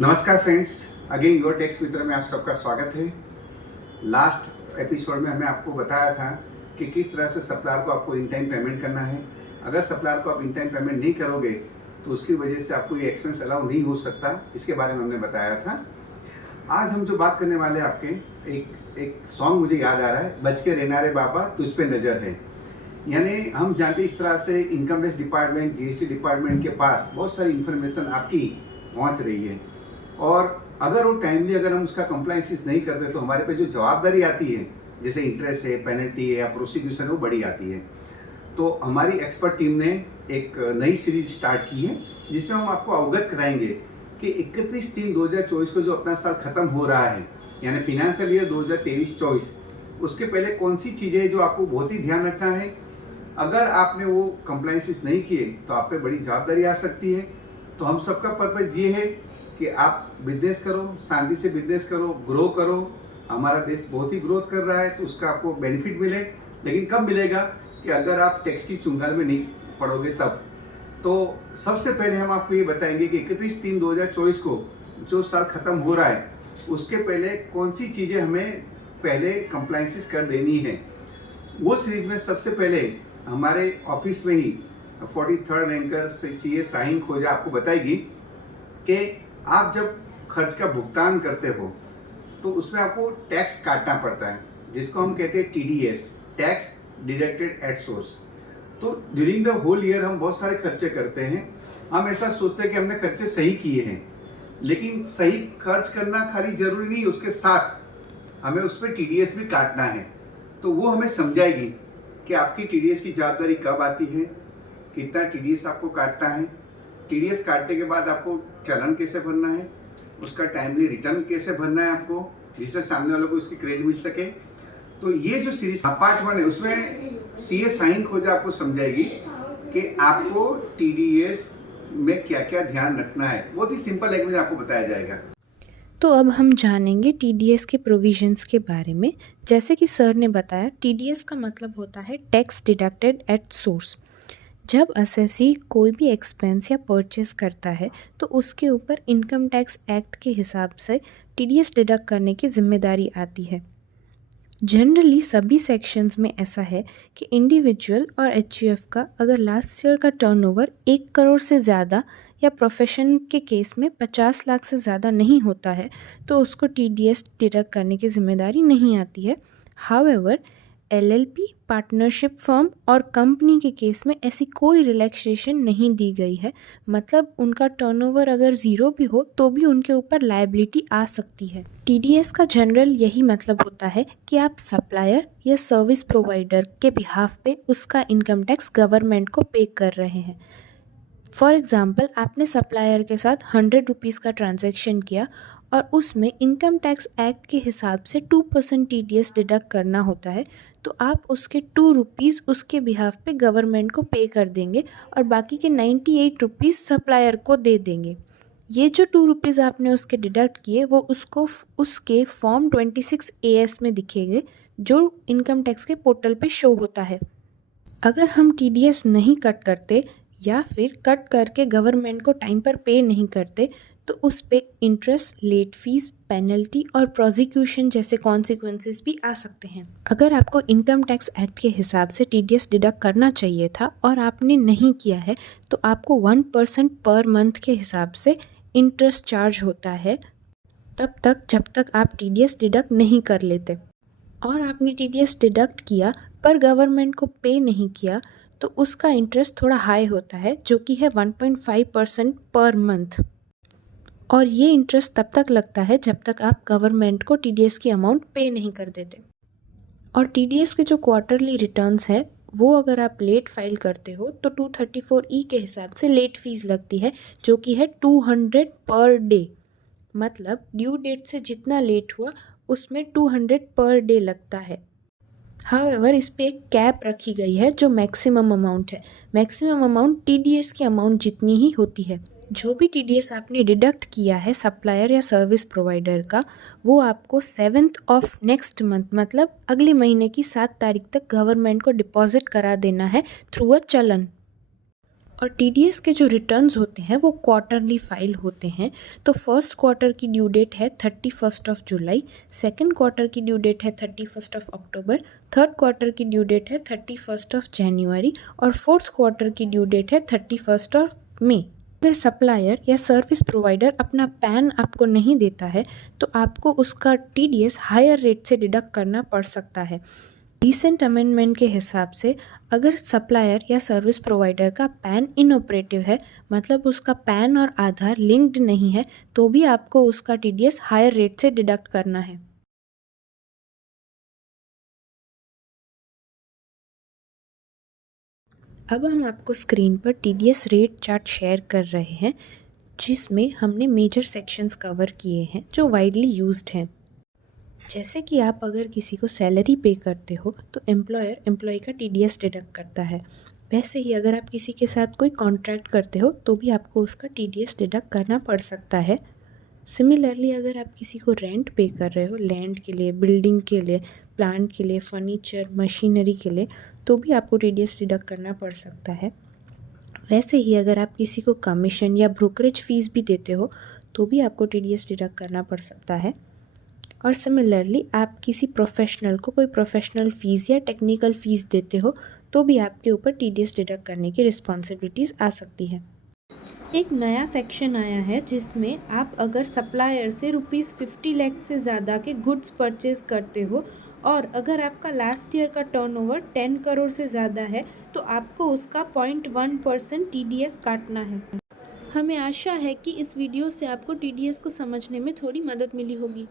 नमस्कार friends, again your takes मित्र में आप सबका स्वागत है। लास्ट एपिसोड में हमने आपको बताया था कि किस तरह से सप्लायर को आपको इन टाइम पेमेंट करना है। अगर सप्लायर को आप इन टाइम पेमेंट नहीं करोगे तो उसकी वजह से आपको ये एक्सपेंस अलाउ नहीं हो सकता, इसके बारे में हमने बताया था। आज हम जो बात करने वाले हैं आपके एक सॉन्ग मुझे याद आ रहा है, बच के रहना रे बाबा तुझ पे नज़र है। यानी हम जानते इस तरह से income tax department, GST department के पास बहुत सारी इन्फॉर्मेशन आपकी पहुंच रही है और अगर वो टाइमली अगर हम उसका कंप्लायंस नहीं करते तो हमारे पे जो जवाबदारी आती है, जैसे इंटरेस्ट है, पेनल्टी है या प्रोसिक्यूशन है, वो बड़ी आती है। तो हमारी एक्सपर्ट टीम ने एक नई सीरीज स्टार्ट की है जिसमें हम आपको अवगत कराएंगे कि 31/3/2024 को जो अपना साल खत्म हो रहा है, यानी फिनेंशियल ईयर 2023-24, उसके पहले कौन सी चीज़ें जो आपको बहुत ही ध्यान रखना है। अगर आपने वो कंप्लायंसेस नहीं किए तो आप पे बड़ी जवाबदारी आ सकती है। तो हम सबका पर्पज़ ये है कि आप बिजनेस करो, शांति से बिजनेस करो, ग्रो करो। हमारा देश बहुत ही ग्रोथ कर रहा है तो उसका आपको बेनिफिट मिले, लेकिन कब मिलेगा कि अगर आप टैक्स की चुंगाल में नहीं पड़ोगे तब। तो सबसे पहले हम आपको ये बताएंगे कि 31/3/2024 को जो साल ख़त्म हो रहा है उसके पहले कौन सी चीज़ें हमें पहले कंप्लायंसेस कर देनी है। वो सीरीज में सबसे पहले हमारे ऑफिस में ही 43rd रैंकर CA शाहीन खोजा आपको बताएगी कि आप जब खर्च का भुगतान करते हो तो उसमें आपको टैक्स काटना पड़ता है, जिसको हम कहते हैं TDS, tax deducted at source. तो ड्यूरिंग द होल ईयर हम बहुत सारे खर्चे करते हैं। हम ऐसा सोचते हैं कि हमने खर्चे सही किए हैं, लेकिन सही खर्च करना खाली जरूरी नहीं, उसके साथ हमें उस पर TDS भी काटना है। तो वो हमें समझाएगी कि आपकी TDS की जवाबदारी कब आती है, कितना TDS आपको काटना है, TDS काटने के बाद आपको चालान कैसे भरना है, उसका टाइमली रिटर्न कैसे भरना है आपको, जिससे सामने वालों को उसकी क्रेडिट मिल सके। तो ये जो सीरीज पार्ट 1 है उसमें CA शाहीन खोजा आपको समझाएगी कि आपको TDS में क्या क्या ध्यान रखना है। बहुत ही सिंपल लैंग्वेज में आपको बताया जाएगा। तो अब हम जानेंगे टीडीएस के प्रोविजंस के बारे में। जैसे कि सर ने बताया, टीडीएस का मतलब होता है टैक्स डिडक्टेड एट सोर्स। जब असेसी कोई भी एक्सपेंस या परचेस करता है तो उसके ऊपर इनकम टैक्स एक्ट के हिसाब से टीडीएस डिडक्ट करने की जिम्मेदारी आती है। जनरली सभी सेक्शंस में ऐसा है कि इंडिविजुअल और एचयूएफ का अगर लास्ट ईयर का टर्नओवर 1 करोड़ से ज़्यादा या प्रोफेशन के केस में 50 लाख से ज़्यादा नहीं होता है तो उसको टीडीएस डिडक्ट करने की जिम्मेदारी नहीं आती है। हाउएवर एलएलपी, पार्टनरशिप फर्म और कंपनी के केस में ऐसी कोई रिलैक्सेशन नहीं दी गई है। मतलब उनका टर्नओवर अगर ज़ीरो भी हो तो भी उनके ऊपर लायबिलिटी आ सकती है। टीडीएस का जनरल यही मतलब होता है कि आप सप्लायर या सर्विस प्रोवाइडर के बिहाफ पे उसका इनकम टैक्स गवर्नमेंट को पे कर रहे हैं। फॉर एग्ज़ाम्पल, आपने सप्लायर के साथ 100 रुपीज़ का ट्रांजैक्शन किया और उसमें इनकम टैक्स एक्ट के हिसाब से 2% TDS डिडक्ट करना होता है, तो आप उसके 2 रुपीज़ उसके बिहाफ पे गवर्नमेंट को पे कर देंगे और बाकी के 98 रुपीज़ सप्लायर को दे देंगे। ये जो 2 रुपीज़ आपने उसके डिडक्ट किए वो उसको उसके फॉर्म 26 AS में दिखेंगे, जो इनकम टैक्स के पोर्टल पे शो होता है। अगर हम TDS नहीं कट करते या फिर कट करके गवर्नमेंट को टाइम पर पे नहीं करते तो उस पे इंटरेस्ट, लेट फीस, पेनल्टी और प्रोसिक्यूशन जैसे कॉन्सिक्वेंसेस भी आ सकते हैं। अगर आपको इनकम टैक्स एक्ट के हिसाब से TDS डिडक्ट करना चाहिए था और आपने नहीं किया है तो आपको 1% पर मंथ के हिसाब से इंटरेस्ट चार्ज होता है, तब तक जब तक आप TDS डिडक्ट नहीं कर लेते। और आपने TDS डिडक्ट किया पर गवर्नमेंट को पे नहीं किया तो उसका इंटरेस्ट थोड़ा हाई होता है, जो कि है 1.5% पर मंथ। और ये इंटरेस्ट तब तक लगता है जब तक आप गवर्नमेंट को TDS की अमाउंट पे नहीं कर देते। और TDS के जो क्वार्टरली रिटर्न्स है वो अगर आप लेट फाइल करते हो तो 234E के हिसाब से लेट फीस लगती है, जो कि है 200 पर डे। मतलब ड्यू डेट से जितना लेट हुआ उसमें 200 पर डे लगता है। हाउएवर इस पे एक कैप रखी गई है जो मैक्सिमम अमाउंट है। मैक्सिमम अमाउंट TDS की अमाउंट जितनी ही होती है। जो भी TDS आपने डिडक्ट किया है सप्लायर या सर्विस प्रोवाइडर का, वो आपको 7th ऑफ नेक्स्ट मंथ, मतलब अगले महीने की 7 तारीख तक गवर्नमेंट को डिपॉजिट करा देना है थ्रू अ चलन। और टीडीएस के जो रिटर्न्स होते हैं वो क्वार्टरली फाइल होते हैं। तो फर्स्ट क्वार्टर की ड्यू डेट है 31 जुलाई, सेकंड क्वार्टर की ड्यू डेट है 31 अक्टूबर, थर्ड क्वार्टर की ड्यू डेट है 31 जनवरी और फोर्थ क्वार्टर की ड्यू डेट है 31 मई। अगर सप्लायर या सर्विस प्रोवाइडर अपना पैन आपको नहीं देता है तो आपको उसका टीडीएस हायर रेट से डिडक्ट करना पड़ सकता है। रिसेंट अमेंडमेंट के हिसाब से अगर सप्लायर या सर्विस प्रोवाइडर का पैन इनऑपरेटिव है, मतलब उसका पैन और आधार लिंक्ड नहीं है, तो भी आपको उसका टीडीएस हायर रेट से डिडक्ट करना है। अब हम आपको स्क्रीन पर टीडीएस रेट चार्ट शेयर कर रहे हैं, जिसमें हमने मेजर सेक्शंस कवर किए हैं जो वाइडली यूज्ड हैं। जैसे कि आप अगर किसी को सैलरी पे करते हो तो एम्प्लॉयर एम्प्लॉय का टीडीएस डिडक्ट करता है। वैसे ही अगर आप किसी के साथ कोई कॉन्ट्रैक्ट करते हो तो भी आपको उसका टीडीएस डिडक्ट करना पड़ सकता है। सिमिलरली अगर आप किसी को रेंट पे कर रहे हो, लैंड के लिए, बिल्डिंग के लिए, प्लांट के लिए, फर्नीचर, मशीनरी के लिए, तो भी आपको टीडीएस डिडक्ट करना पड़ सकता है। वैसे ही अगर आप किसी को कमीशन या ब्रोकरेज फ़ीस भी देते हो तो भी आपको टीडीएस डिडक्ट करना पड़ सकता है। और सिमिलरली आप किसी प्रोफेशनल को कोई प्रोफेशनल फ़ीस या टेक्निकल फ़ीस देते हो तो भी आपके ऊपर टीडीएस डिडक्ट करने की रिस्पॉन्सिबिलिटीज़ आ सकती है। एक नया सेक्शन आया है जिसमें आप अगर सप्लायर से ₹50 लाख से ज़्यादा के गुड्स परचेज़ करते हो और अगर आपका लास्ट ईयर का टर्नओवर 10 करोड़ से ज़्यादा है तो आपको उसका 0.1% टीडीएस काटना है। हमें आशा है कि इस वीडियो से आपको टीडीएस को समझने में थोड़ी मदद मिली होगी।